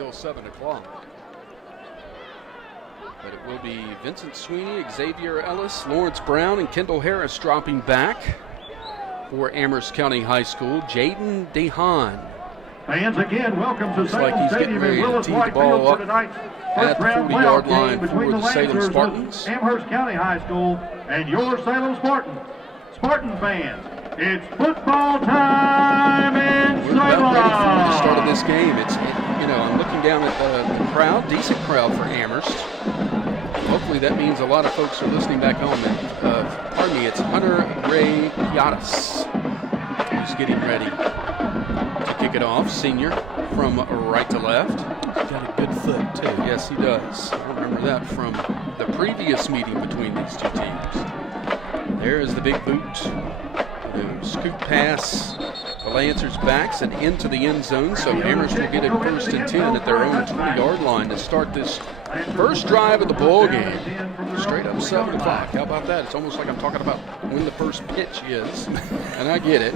until 7 o'clock. But it will be Vincent Sweeney, Xavier Ellis, Lawrence Brown, and Kendall Harris dropping back for Amherst County High School. Jaden DeHaan. Fans, again, welcome to Looks like Salem he's getting Stadium ready in to Willis tee the White ball Field for up tonight's at the first-round 40-yard playoff line game between for the Salem Lancers Spartans. of Amherst County High School and your Salem Spartans. Spartan fans, it's football time in We're about ready for the Salem. start of this game. I'm looking down at the crowd, decent crowd for Amherst. Hopefully that means a lot of folks are listening back home. It's Hunter Ray Piatas who's getting ready to kick it off. Senior from right to left. He's got a good foot, too. Yes, he does. I remember that from the previous meeting between these two teams. There is the big boot. Scoop pass the Lancers backs and into the end zone. So Amherst will get it 1st and 10 at their own 20-yard line to start this first drive of the ball game. Straight up 7 o'clock. How about that? It's almost like I'm talking about when the first pitch is, and I get it.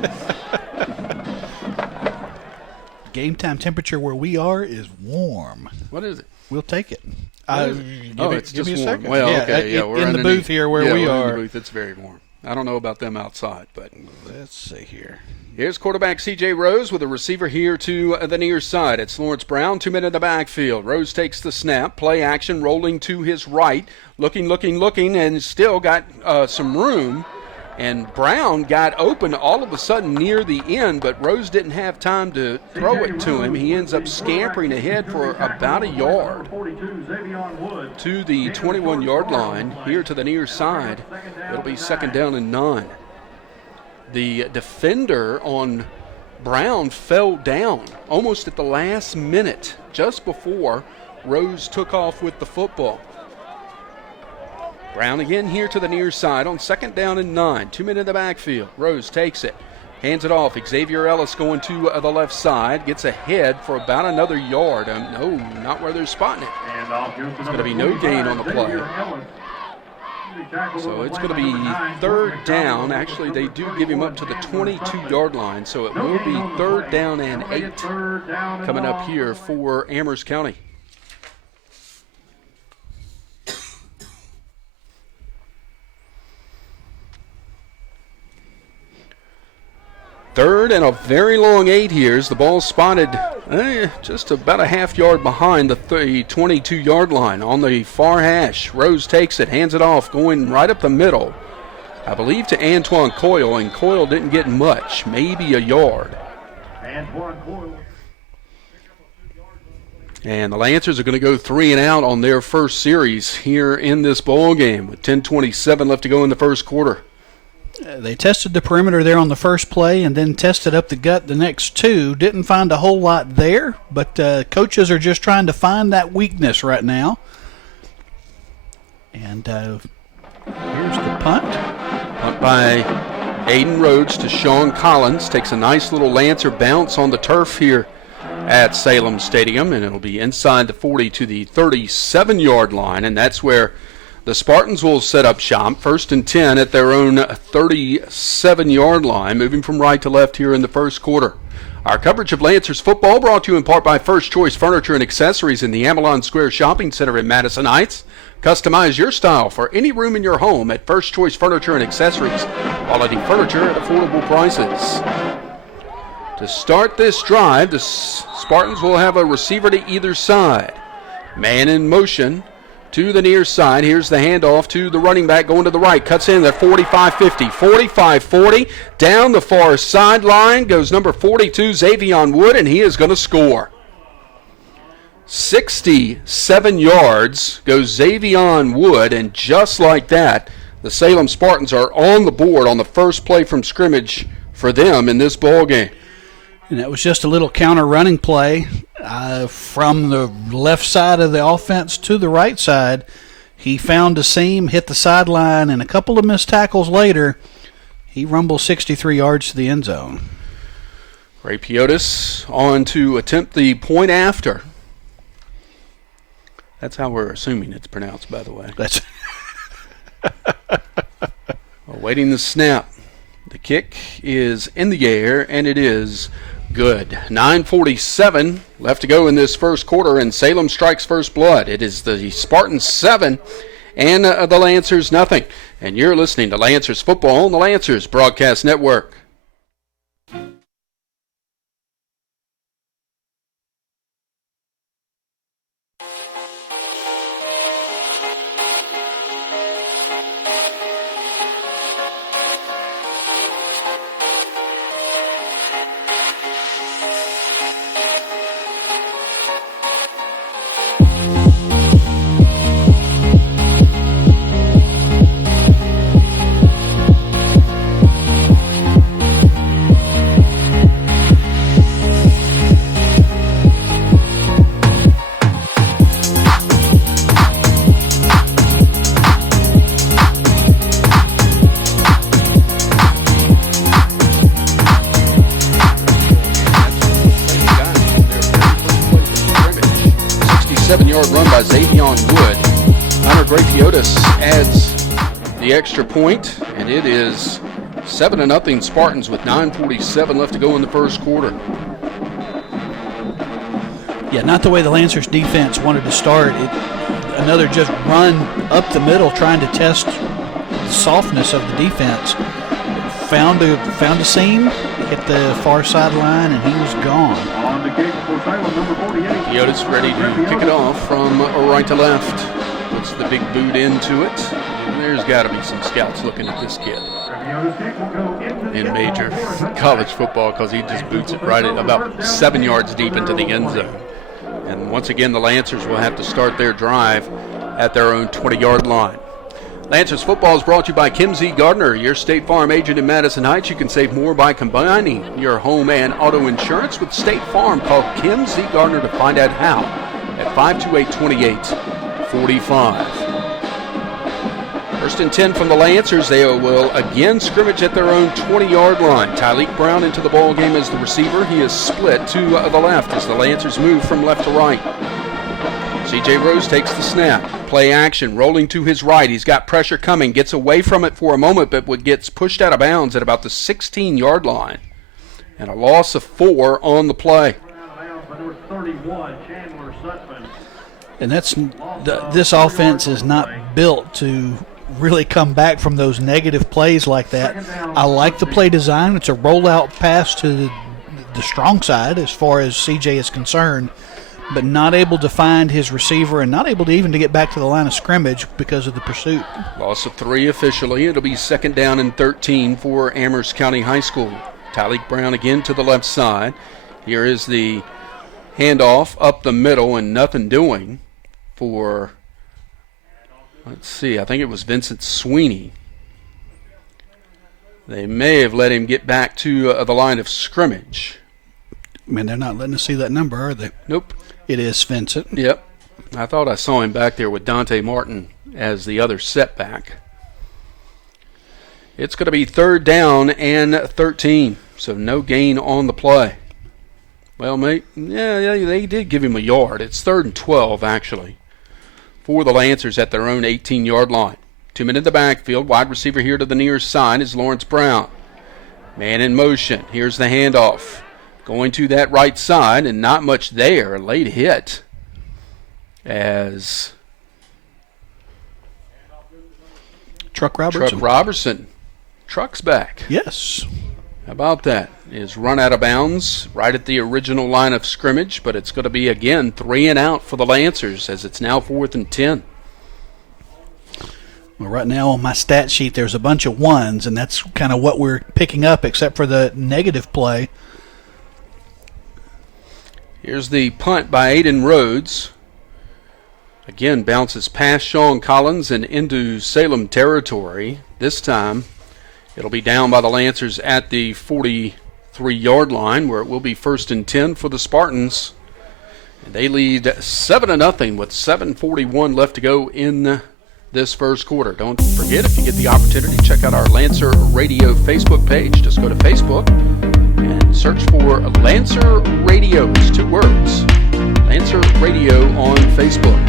Game time temperature where we are is warm. What is it? Give It's me a just warm. second. Well, yeah, okay, yeah, we're in the booth here where we we're are. in the booth. It's very warm. I don't know about them outside, but Let's see here. here's quarterback C.J. Rose with a receiver here to the near side. It's Lawrence Brown, 2 men in the backfield. Rose takes the snap, play action, rolling to his right, looking, and still got some room. And Brown got open all of a sudden near the end, but Rose didn't have time to throw it to him. He ends up scampering ahead for about a yard to the 21-yard line here to the near side. It'll be 2nd down and 9. The defender on Brown fell down almost at the last minute, just before Rose took off with the football. Brown again here to the near side on 2nd down and 9. 2 men in the backfield. Rose takes it, hands it off. Xavier Ellis going to the left side, gets ahead for about another yard. No, not where they're spotting it. There's going to be no gain on the play. So it's going to be 3rd down. Actually, they do give him up to the 22-yard line, so it will be 3rd down and 8 coming up here for Amherst County. Third and a very long 8 here as the ball spotted just about a half yard behind the 22-yard line on the far hash. Rose takes it, hands it off, going right up the middle, I believe to Antoine Coyle, and Coyle didn't get much, maybe a yard. And the Lancers are going to go 3 and out on their first series here in this ball game with 10:27 left to go in the first quarter. They tested the perimeter there on the first play and then tested up the gut the next 2. Didn't find a whole lot there, but coaches are just trying to find that weakness right now. And here's the punt. Punt by Aiden Rhodes to Sean Collins. Takes a nice little Lancer bounce on the turf here at Salem Stadium, and it'll be inside the 40 to the 37-yard line, and that's where the Spartans will set up shop. 1st and 10 at their own 37-yard line, moving from right to left here in the first quarter. Our coverage of Lancers football brought to you in part by First Choice Furniture and Accessories in the Avalon Square Shopping Center in Madison Heights. Customize your style for any room in your home at First Choice Furniture and Accessories. Quality furniture at affordable prices. To start this drive, the Spartans will have a receiver to either side. Man in motion to the near side. Here's the handoff to the running back going to the right. Cuts in at 45-50, 45-40. Down the far sideline goes number 42, Xavier Wood, and he is going to score. 67 yards goes Xavier Wood, and just like that, the Salem Spartans are on the board on the first play from scrimmage for them in this ball game. And that was just a little counter running play from the left side of the offense to the right side. He found a seam, hit the sideline, and a couple of missed tackles later, he rumbles 63 yards to the end zone. Ray Piotis on to attempt the point after. That's how we're assuming it's pronounced, by the way. That's Awaiting the snap. The kick is in the air, and it is Good. 9:47 left to go in this first quarter, and Salem strikes first blood. It is the Spartans 7 and the Lancers nothing. And you're listening to Lancers Football on the Lancers Broadcast Network. Run by Xavion Wood. Hunter Grafiotis adds the extra point, and it is 7-0 Spartans with 9:47 left to go in the first quarter. Yeah, not the way the Lancers defense wanted to start. Another just run up the middle trying to test the softness of the defense. Found a seam, hit the far sideline, and he was gone. On the kick for Salem, number 48. Yoda's ready to kick it off from right to left. Puts the big boot into it. And there's got to be some scouts looking at this kid in major college football, because he just boots it right at about 7 yards deep into the end zone. And once again, the Lancers will have to start their drive at their own 20-yard line. Lancers football is brought to you by Kim Z. Gardner, your State Farm agent in Madison Heights. You can save more by combining your home and auto insurance with State Farm. Call Kim Z. Gardner to find out how at 528-2845. First and 10 from the Lancers. They will again scrimmage at their own 20-yard line. Tyleek Brown into the ball game as the receiver. He is split to the left as the Lancers move from left to right. C.J. Rose takes the snap. Play action, rolling to his right. He's got pressure coming. Gets away from it for a moment, but gets pushed out of bounds at about the 16-yard line. And a loss of 4 on the play. And this offense is not built to really come back from those negative plays like that. I like the play design. It's a rollout pass to the strong side as far as C.J. is concerned, but not able to find his receiver and not able to even to get back to the line of scrimmage because of the pursuit. Loss of 3 officially. It'll be second down and 13 for Amherst County High School. Tyleek Brown again to the left side. Here is the handoff up the middle, and nothing doing for, let's see, I think it was Vincent Sweeney. They may have let him get back to the line of scrimmage. Man, they're not letting us see that number, are they? Nope. It is Vincent. Yep. I thought I saw him back there with Dante Martin as the other setback. It's going to be third down and 13, so no gain on the play. Well, mate, yeah, they did give him a yard. It's third and 12, actually, for the Lancers at their own 18-yard line. 2 men in the backfield. Wide receiver here to the near side is Lawrence Brown. Man in motion. Here's the handoff. Going to that right side, and not much there. A late hit as Truck Robertson. Truck's back. Yes. How about that? Is run out of bounds right at the original line of scrimmage, but it's going to be, again, 3 and out for the Lancers as it's now 4th and 10. Well, right now on my stat sheet there's a bunch of 1s, and that's kind of what we're picking up except for the negative play. Here's the punt by Aiden Rhodes. Again, bounces past Sean Collins and into Salem territory. This time, it'll be down by the Lancers at the 43-yard line, where it will be 1st and 10 for the Spartans. And they lead 7-0 with 7:41 left to go in this first quarter. Don't forget, if you get the opportunity, check out our Lancer Radio Facebook page. Just go to Facebook and search for Lancer Radio. It's 2 words. Lancer Radio on Facebook.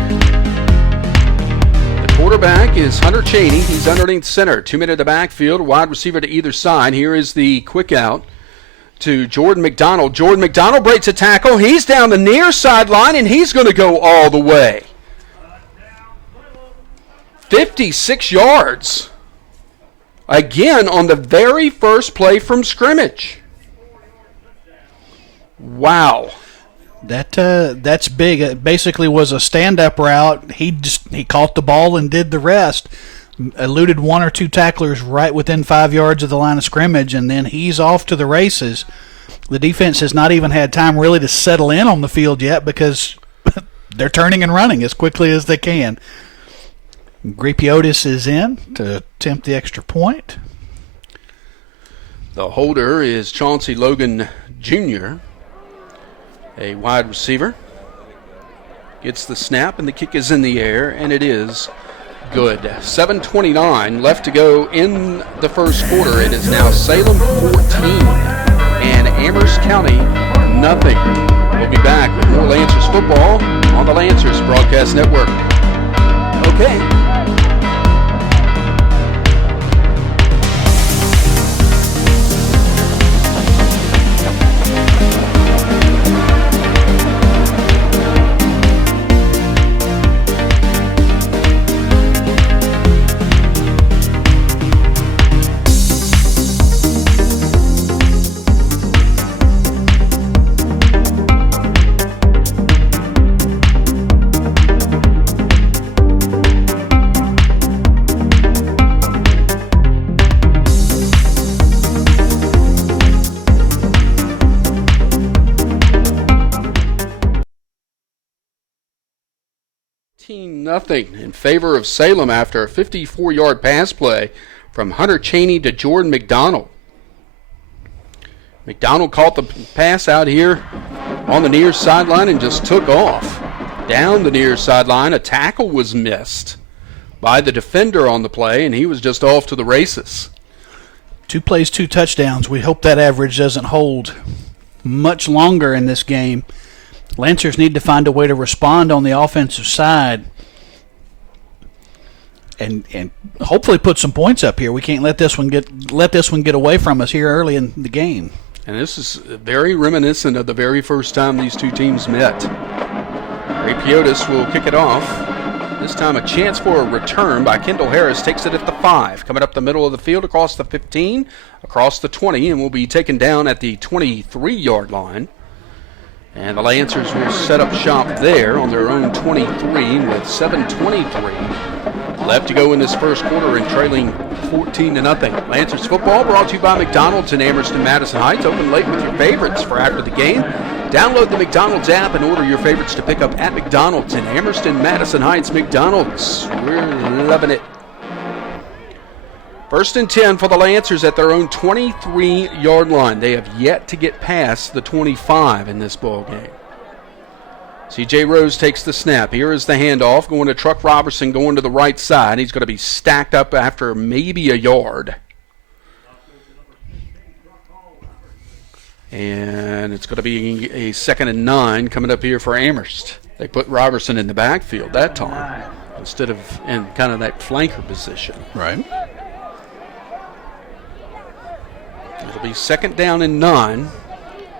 The quarterback is Hunter Cheney. He's underneath center. 2 men in the backfield, wide receiver to either side. Here is the quick out to Jordan McDonald. Jordan McDonald breaks a tackle. He's down the near sideline, and he's going to go all the way. 56 yards. Again, on the very first play from scrimmage. Wow. That's big. It basically was a stand-up route. He caught the ball and did the rest. Eluded one or two tacklers right within 5 yards of the line of scrimmage, and then he's off to the races. The defense has not even had time really to settle in on the field yet because they're turning and running as quickly as they can. Gripiotis is in to attempt the extra point. The holder is Chauncey Logan Jr., a wide receiver. Gets the snap, and the kick is in the air, and it is good. 7:29 left to go in the first quarter. It is now Salem 14 and Amherst County nothing. We'll be back with more Lancers football on the Lancers Broadcast Network. Okay. Nothing in favor of Salem after a 54-yard pass play from Hunter Cheney to Jordan McDonald. McDonald caught the pass out here on the near sideline and just took off. Down the near sideline, a tackle was missed by the defender on the play, and he was just off to the races. 2 plays, 2 touchdowns. We hope that average doesn't hold much longer in this game. Lancers need to find a way to respond on the offensive side and hopefully put some points up here. We can't let this one get away from us here early in the game. And this is very reminiscent of the very first time these two teams met. Ray Piotis will kick it off. This time a chance for a return by Kendall Harris. Takes it at the 5. Coming up the middle of the field across the 15, across the 20, and will be taken down at the 23-yard line. And the Lancers will set up shop there on their own 23 with 7:23 left to go in this first quarter and trailing 14-0. Lancers football brought to you by McDonald's in Amherst and Madison Heights. Open late with your favorites for after the game. Download the McDonald's app and order your favorites to pick up at McDonald's in Amherst and Madison Heights. McDonald's, we're loving it. 1st and 10 for the Lancers at their own 23-yard line. They have yet to get past the 25 in this ball game. C.J. Rose takes the snap. Here is the handoff going to Truck Robertson going to the right side. He's going to be stacked up after maybe a yard. And it's going to be a 2nd and 9 coming up here for Amherst. They put Robertson in the backfield that time instead of in kind of that flanker position. Right. It'll be 2nd down and 9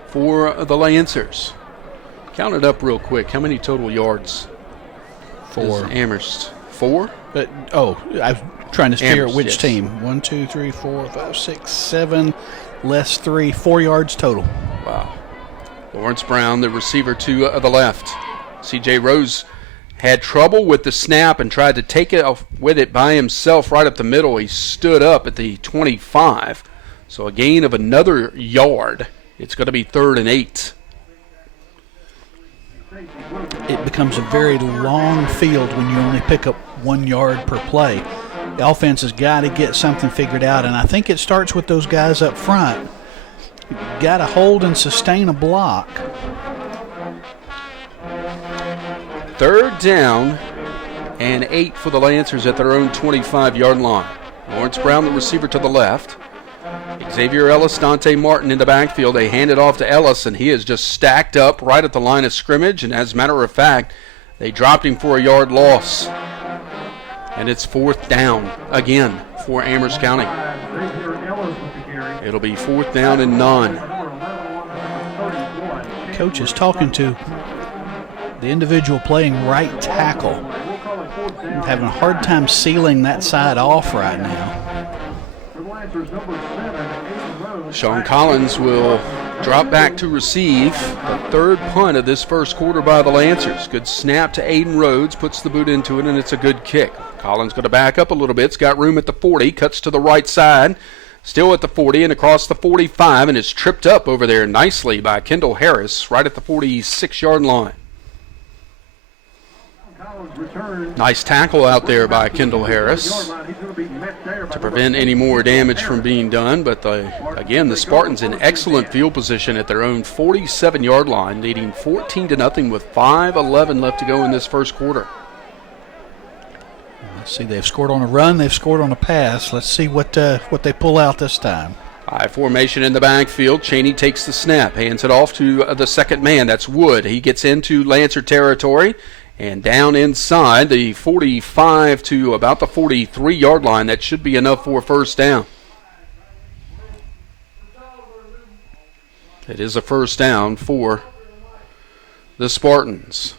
for the Lancers. Count it up real quick. How many total yards? 4. Amherst. 4? But I was trying to steer Amherst, which yes. team. 1, 2, 3, 4, 5, 6, 7, less 3, 4 yards total. Wow. Lawrence Brown, the receiver to the left. C.J. Rose had trouble with the snap and tried to take it off with it by himself right up the middle. He stood up at the 25. So a gain of another yard. It's going to be 3rd and 8. It becomes a very long field when you only pick up 1 yard per play. The offense has got to get something figured out, and I think it starts with those guys up front. Got to hold and sustain a block. 3rd down and 8 for the Lancers at their own 25-yard line. Lawrence Brown, the receiver to the left. Xavier Ellis, Dante Martin in the backfield. They hand it off to Ellis, and he is just stacked up right at the line of scrimmage. And as a matter of fact, they dropped him for a yard loss. And it's 4th down again for Amherst County. It'll be 4th down and 9. Coach is talking to the individual playing right tackle. Having a hard time sealing that side off right now. Sean Collins will drop back to receive the third punt of this first quarter by the Lancers. Good snap to Aiden Rhodes, puts the boot into it, and it's a good kick. Collins going to back up a little bit. It's got room at the 40, cuts to the right side, still at the 40 and across the 45, and is tripped up over there nicely by Kendall Harris right at the 46-yard line. Nice tackle out there by Kendall Harris to prevent any more damage from being done. But, again, the Spartans in excellent field position at their own 47-yard line, leading 14-0 with 5:11 left to go in this first quarter. Let's see, they've scored on a run, they've scored on a pass. Let's see what they pull out this time. High formation in the backfield. Cheney takes the snap, hands it off to the second man. That's Wood. He gets into Lancer territory. And down inside the 45 to about the 43-yard line. That should be enough for a first down. It is a first down for the Spartans.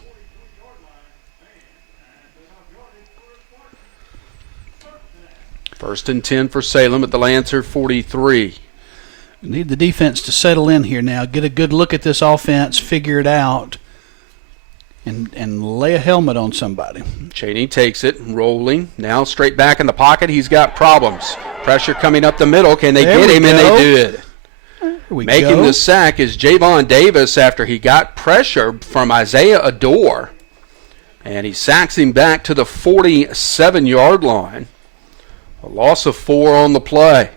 First and 10 for Salem at the Lancer 43. We need the defense to settle in here now. Get a good look at this offense, figure it out. And lay a helmet on somebody. Cheney takes it, rolling. Now straight back in the pocket. He's got problems. Pressure coming up the middle. Can they get him? And they did. Making the sack is Javon Davis after he got pressure from Isaiah Adore. And he sacks him back to the 47-yard line. A loss of 4 on the play.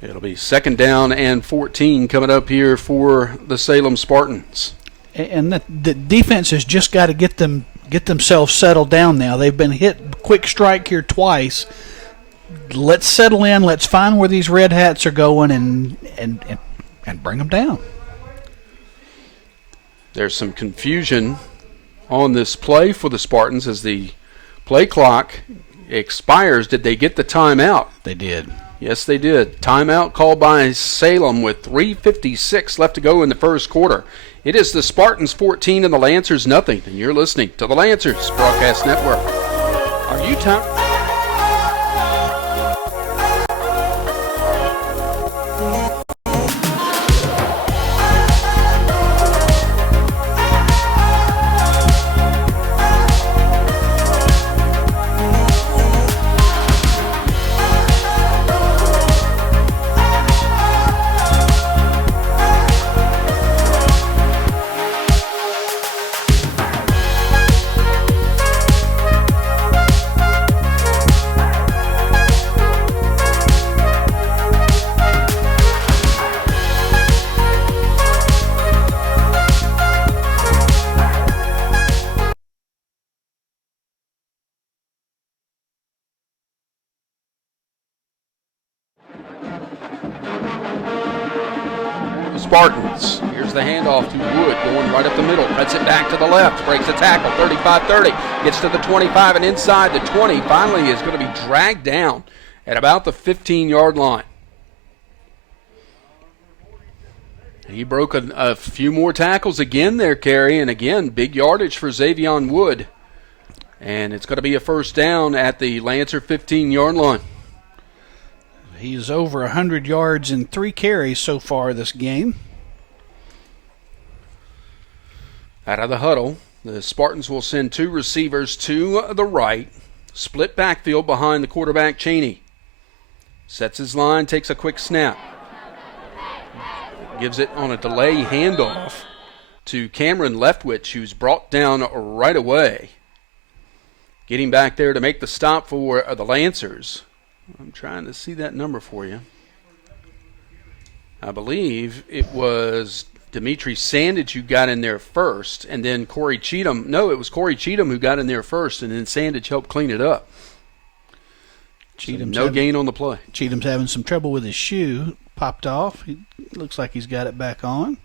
It'll be second down and 14 coming up here for the Salem Spartans. And the defense has just got to get themselves settled down now. They've been hit quick strike here twice. Let's settle in. Let's find where these red hats are going and bring them down. There's some confusion on this play for the Spartans as the play clock expires. Did they get the timeout? They did. Yes, they did. Timeout called by Salem with 3:56 left to go in the first quarter. It is the Spartans 14 and the Lancers nothing, and you're listening to the Lancers Broadcast Network. Are you Spartans. Here's the handoff to Wood, going right up the middle, cuts it back to the left, breaks the tackle, 35-30, gets to the 25 and inside the 20, finally is going to be dragged down at about the 15-yard line. He broke a few more tackles again there, Kerry, and again, big yardage for Xavion Wood. And it's going to be a first down at the Lancer 15-yard line. He's over 100 yards in 3 carries so far this game. Out of the huddle, the Spartans will send 2 receivers to the right. Split backfield behind the quarterback, Cheney. Sets his line, takes a quick snap. Gives it on a delay handoff to Cameron Leftwich, who's brought down right away. Getting back there to make the stop for the Lancers. I'm trying to see that number for you. I believe it was Dimitri Sandage who got in there first, and then Corey Cheatham. No, it was Corey Cheatham who got in there first, and then Sandage helped clean it up. Cheatham's no gain on the play. Cheatham's having some trouble with his shoe. Popped off. He looks like he's got it back on.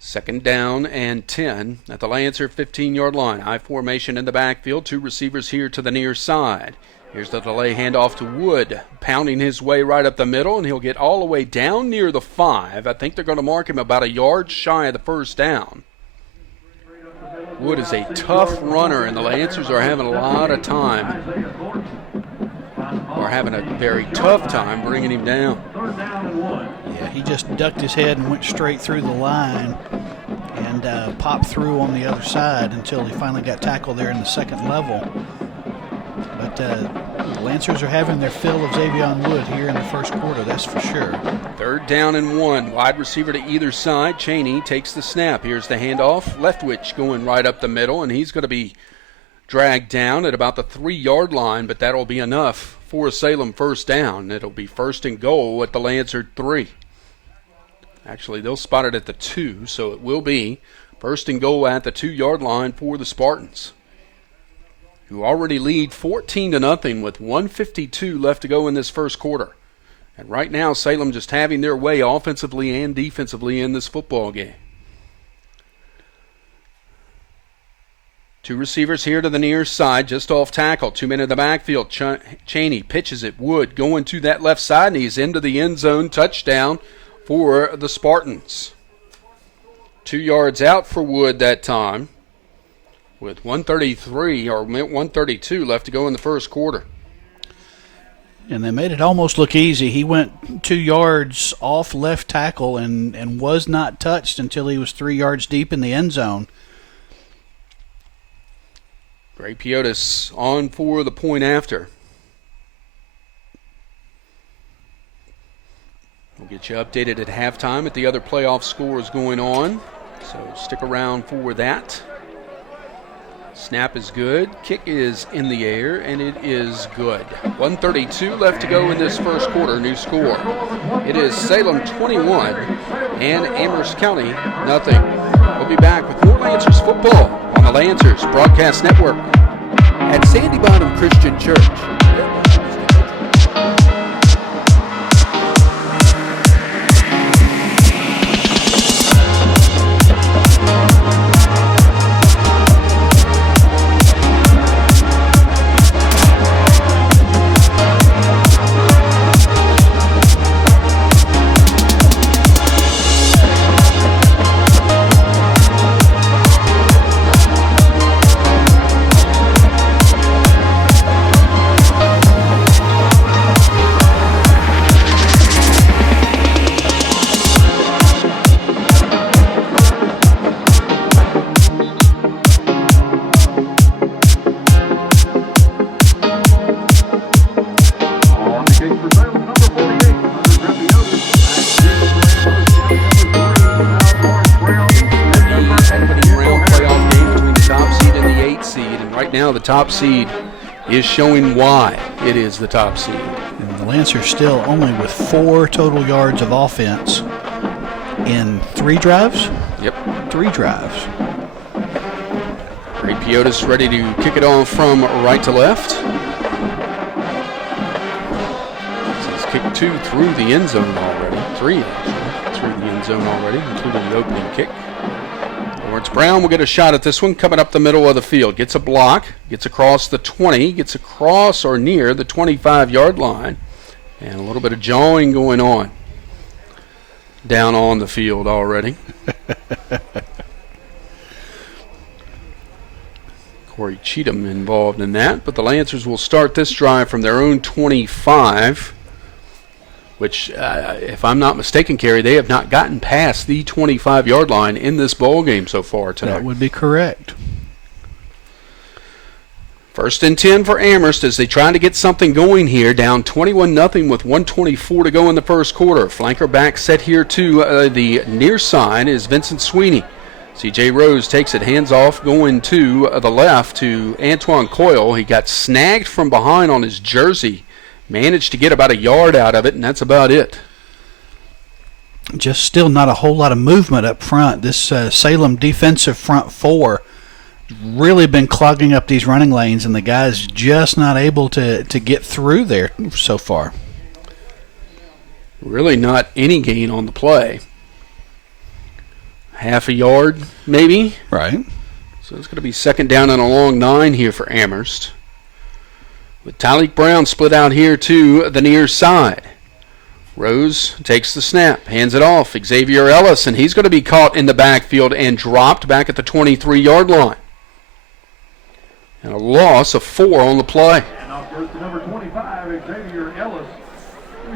Second down and 10 at the Lancer 15-yard line. I formation in the backfield. 2 receivers here to the near side. Here's the delay handoff to Wood, pounding his way right up the middle, and he'll get all the way down near the 5. I think they're going to mark him about a yard shy of the first down. Wood is a tough runner, and the Lancers are having a lot of time, or having a very tough time bringing him down. Yeah, he just ducked his head and went straight through the line and popped through on the other side until he finally got tackled there in the second level. But the Lancers are having their fill of Xavion Wood here in the first quarter, that's for sure. 3rd down and 1. Wide receiver to either side. Cheney takes the snap. Here's the handoff. Leftwich going right up the middle, and he's going to be dragged down at about the 3-yard line, but that'll be enough for a Salem first down. It'll be 1st and goal at the Lancer 3. Actually, they'll spot it at the 2, so it will be 1st and goal at the 2-yard line for the Spartans, who already lead 14-0 with 1:52 left to go in this first quarter. And right now, Salem just having their way offensively and defensively in this football game. 2 receivers here to the near side, just off tackle. 2 men in the backfield. Cheney pitches it. Wood going to that left side, and he's into the end zone. Touchdown for the Spartans. 2 yards out for Wood that time, with 1:33 or 1:32 left to go in the first quarter. And they made it almost look easy. He went 2 yards off left tackle and was not touched until he was 3 yards deep in the end zone. Greg Piotis on for the point after. We'll get you updated at halftime at the other playoff scores going on, so stick around for that. Snap is good. Kick is in the air, and it is good. 1:32 left to go in this first quarter. New score. It is Salem 21 and Amherst County nothing. We'll be back with more Lancers football on the Lancers Broadcast Network. At Sandy Bottom Christian Church, The top seed is showing why it is the top seed. And the Lancers still only with 4 total yards of offense in 3 drives? Yep. 3 drives. Ray Piotis ready to kick it on from right to left. He's kicked 2 through the end zone already. 3 actually through the end zone already, including the opening kick. Lawrence Brown will get a shot at this one, coming up the middle of the field. Gets a block, gets across the 20, gets across or near the 25-yard line. And a little bit of jawing going on down on the field already. Corey Cheatham involved in that. But the Lancers will start this drive from their own 25. Which, if I'm not mistaken, Kerry, they have not gotten past the 25-yard line in this ball game so far tonight. That would be correct. 1st and 10 for Amherst as they try to get something going here. Down 21-0 with 1:24 to go in the first quarter. Flanker back set here to the near side is Vincent Sweeney. C.J. Rose takes it, hands off, going to the left to Antoine Coyle. He got snagged from behind on his jersey. Managed to get about a yard out of it, and that's about it. Just still not a whole lot of movement up front. This Salem defensive front 4 really been clogging up these running lanes, and the guys just not able to get through there so far. Really not any gain on the play. Half a yard, maybe. Right. So it's going to be 2nd down and a long 9 here for Amherst. with Tyleek Brown split out here to the near side. Rose takes the snap, hands it off. Xavier Ellis, and he's going to be caught in the backfield and dropped back at the 23-yard line. And a loss of 4 on the play. And off first to number 25, Xavier Ellis.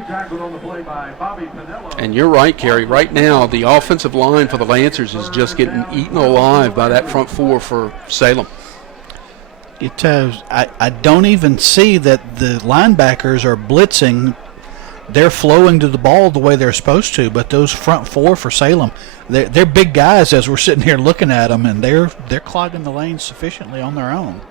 Tackled on the play by Bobby Pinello. And you're right, Kerry. Right now, the offensive line for the Lancers is just getting eaten alive by that front four for Salem. I don't even see that the linebackers are blitzing. They're flowing to the ball the way they're supposed to, but those front four for Salem, they're big guys as we're sitting here looking at them, and they're clogging the lanes sufficiently on their own.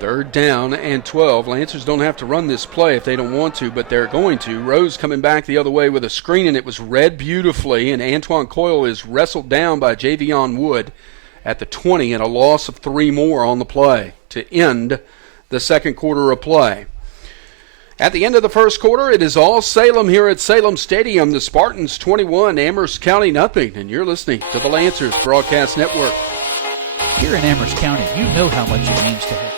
3rd down and 12. Lancers don't have to run this play if they don't want to, but they're going to. Rose coming back the other way with a screen, and it was read beautifully, and Antoine Coyle is wrestled down by Javion Wood at the 20, and a loss of 3 more on the play to end the second quarter of play. At the end of the first quarter, it is all Salem here at Salem Stadium. The Spartans 21, Amherst County nothing, and you're listening to the Lancers Broadcast Network. Here in Amherst County, you know how much it means to have.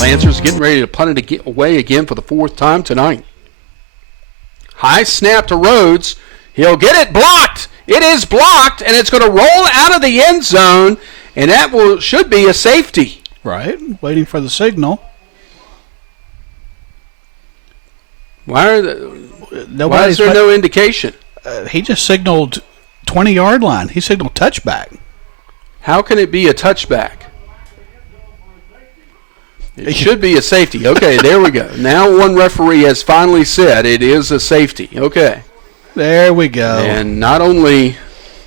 Lancers getting ready to punt it away again for the 4th time tonight. High snap to Rhodes. He'll get it blocked. It is blocked, and it's going to roll out of the end zone, and that should be a safety. Right, waiting for the signal. Why is there no indication? He just signaled 20-yard line. He signaled touchback. How can it be a touchback? It should be a safety. Okay, there we go. Now one referee has finally said it is a safety. Okay. There we go. And not only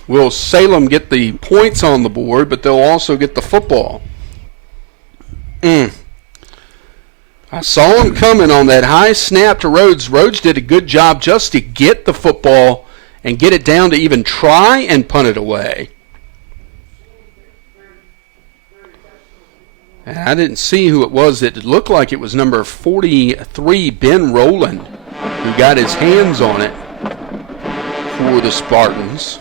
will Salem get the points on the board, but they'll also get the football. I saw him coming on that high snap to Rhodes. Rhodes did a good job just to get the football and get it down to even try and punt it away. And I didn't see who it was. It looked like it was number 43, Ben Rowland, who got his hands on it for the Spartans.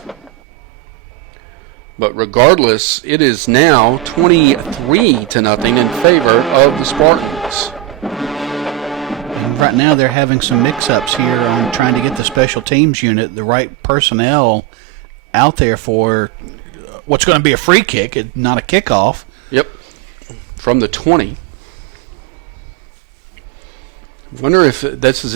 But regardless, it is now 23-0 in favor of the Spartans. And right now they're having some mix-ups here on trying to get the special teams unit, the right personnel out there for what's going to be a free kick, not a kickoff. Yep. From the 20. I wonder if this is